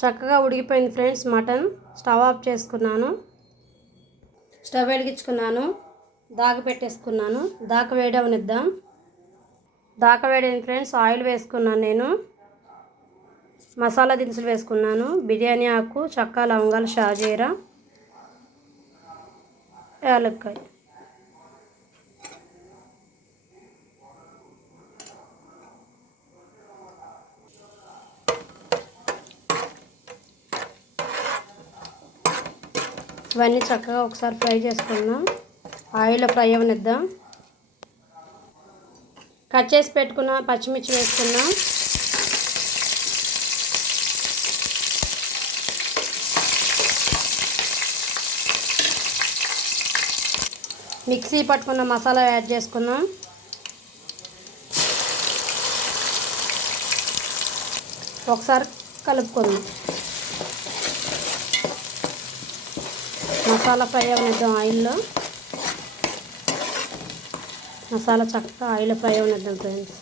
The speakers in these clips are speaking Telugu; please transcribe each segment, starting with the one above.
చక్కగా ఉడికిపోయింది ఫ్రెండ్స్ మటన్. స్టవ్ ఆఫ్ చేసుకున్నాను. స్టవ్ వెలిగించుకున్నాను. దాక పెట్టేసుకున్నాను. దాక వేడవనిద్దాం. దాక వేడైంది ఫ్రెండ్స్. ఆయిల్ వేసుకున్నాను. నేను మసాలా దినుసులు వేసుకున్నాను. బిర్యానీ ఆకు, చెక్క, లవంగాలు, షాజీరా, యాలక్కాయ. ఇవన్నీ చక్కగా ఒకసారి ఫ్రై చేసుకుందాం. ఆయిల్లో ఫ్రై అవనిద్దాం. కట్ చేసి పెట్టుకున్న పచ్చిమిర్చి వేసుకుందాం. మిక్సీ పట్టుకున్న మసాలా యాడ్ చేసుకుందాం. ఒకసారి కలుపుకుందాం. మసాలా ఫ్రై అవనిద్దాం ఆయిల్లో. మసాలా చక్కగా ఆయిల్లో ఫ్రై అవనిద్దాం ఫ్రెండ్స్.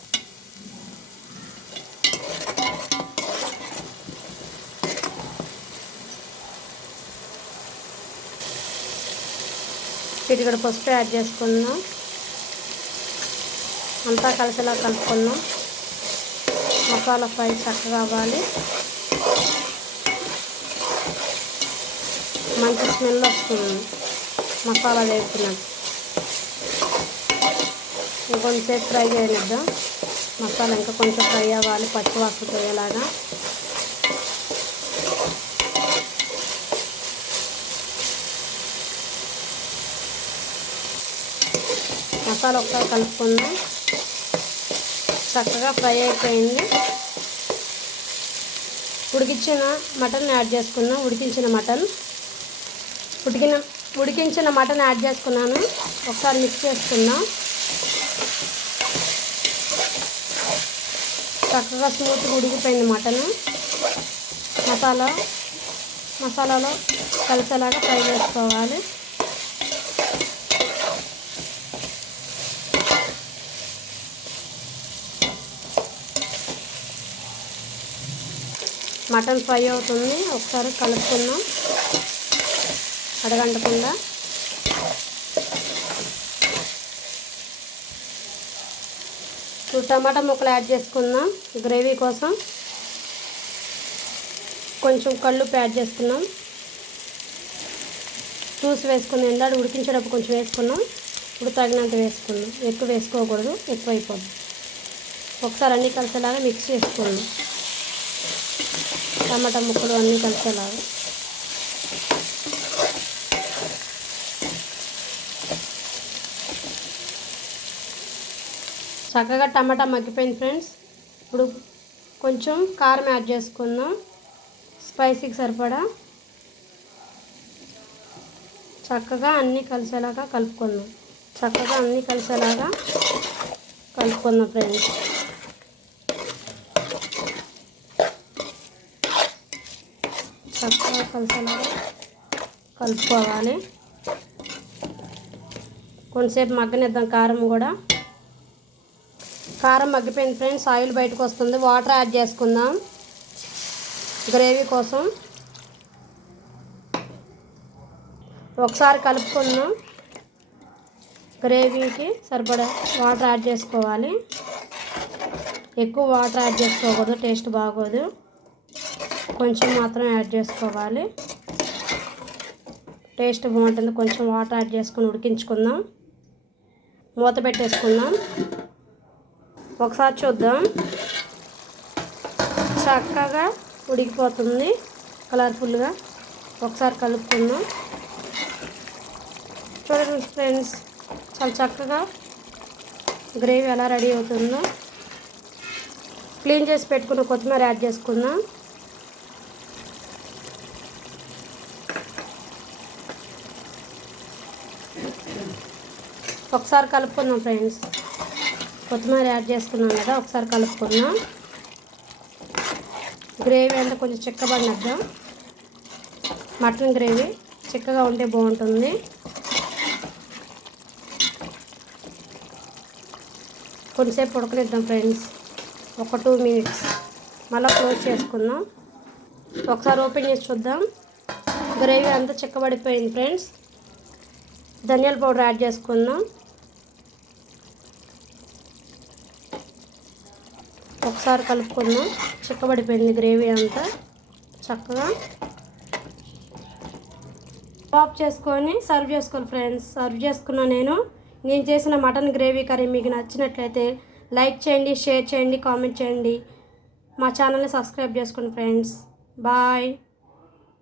చిటికెడు పసుపు యాడ్ చేసుకుందాం. అంతా కలిసేలా కలుపుకుందాం. మసాలా ఫ్రై చక్కగా అవ్వాలి. మంచి స్మెల్ వస్తుంది మసాలా వేసుకున్నట్టు. ఇంకొంచెంసేపు ఫ్రై చేయనిద్దాం. మసాలా ఇంకా కొంచెం ఫ్రై అవ్వాలి, పచ్చివాసన పోయేలాగా. మసాలా ఒకసారి కలుపుకుందాం. చక్కగా ఫ్రై అయిపోయింది. ఉడికించిన మటన్ యాడ్ చేసుకుందాం. ఉడికించిన మటన్ యాడ్ చేసుకున్నాను. ఒకసారి మిక్స్ చేసుకుందాం. చక్కగా స్మూత్గా ఉడికిపోయింది మటన్. మసాలాలో కలిసేలాగా ఫ్రై చేసుకోవాలి. మటన్ ఫ్రై అవుతుంది. ఒకసారి కలుపుకుందాం అడగంటకుండా. టమాటా ముక్కలు యాడ్ చేసుకుందాం. గ్రేవీ కోసం కొంచెం కల్లుప్పు యాడ్ చేసుకున్నాం. చూసి వేసుకుందాం. ఎందాడు ఉడికించేటప్పుడు కొంచెం వేసుకున్నాం. ఇప్పుడు తగినంత వేసుకున్నాం. ఎక్కువ వేసుకోకూడదు, ఎక్కువ అయిపోద్ది. ఒకసారి అన్నీ కలిసేలాగా మిక్స్ చేసుకున్నాం. టమాటా ముక్కలు అన్నీ కలిసేలాగా. చక్కగా టమాటా మగ్గిపోయింది ఫ్రెండ్స్. ఇప్పుడు కొంచెం కారం యాడ్ చేసుకుందాం. స్పైసీకి సరిపడా. చక్కగా అన్నీ కలిసేలాగా కలుపుకుందాం. ఫ్రెండ్స్. చక్కగా కలిసేలాగా కలుపుకోవాలి. కొంతసేపు మగ్గనిద్దాం. కారం మగ్గిపోయింది ఫ్రెండ్స్. ఆయిల్ బయటకు వస్తుంది. వాటర్ యాడ్ చేసుకుందాం గ్రేవీ కోసం. ఒకసారి కలుపుకుందాం. గ్రేవీకి సరిపడా వాటర్ యాడ్ చేసుకోవాలి. ఎక్కువ వాటర్ యాడ్ చేసుకోకూడదు, టేస్ట్ బాగోదు. కొంచెం మాత్రం యాడ్ చేసుకోవాలి. టేస్ట్ బాగుంటుంది. కొంచెం వాటర్ యాడ్ చేసుకొని ఉడికించుకుందాం. మూత పెట్టేసుకుందాం. ఒకసారి చూద్దాం. చక్కగా ఉడికిపోతుంది కలర్ఫుల్గా. ఒకసారి కలుపుకుందాం. చూడండి ఫ్రెండ్స్, చాలా చక్కగా గ్రేవీ ఎలా రెడీ అవుతుందో. క్లీన్ చేసి పెట్టుకున్న కొత్తిమీర యాడ్ చేసుకుందాం. ఒకసారి కలుపుకుందాం ఫ్రెండ్స్. కొత్తిమీర యాడ్ చేసుకున్నాం కదా, ఒకసారి కలుపుకుందాం. గ్రేవీ అంతా కొంచెం చిక్కబడినద్దాం. మటన్ గ్రేవీ చిక్కగా ఉంటే బాగుంటుంది. కొంచెంసేపు ఉడకనిద్దాం ఫ్రెండ్స్. ఒక 2 minutes. మళ్ళీ క్లోజ్ చేసుకుందాం. ఒకసారి ఓపెన్ చేసి చూద్దాం. గ్రేవీ అంతా చిక్కబడిపోయింది ఫ్రెండ్స్. ధనియాల పౌడర్ యాడ్ చేసుకుందాం. ఒకసారి కలుపుకుందాం. చిక్కబడిపోయింది గ్రేవీ అంతా చక్కగా. ఆఫ్ చేసుకొని సర్వ్ చేసుకోవాలి ఫ్రెండ్స్. సర్వ్ చేసుకున్నా. నేను చేసిన మటన్ గ్రేవీ కర్రీ మీకు నచ్చినట్లయితే లైక్ చేయండి, షేర్ చేయండి, కామెంట్ చేయండి. మా ఛానల్ని సబ్స్క్రైబ్ చేసుకోండి ఫ్రెండ్స్. బాయ్.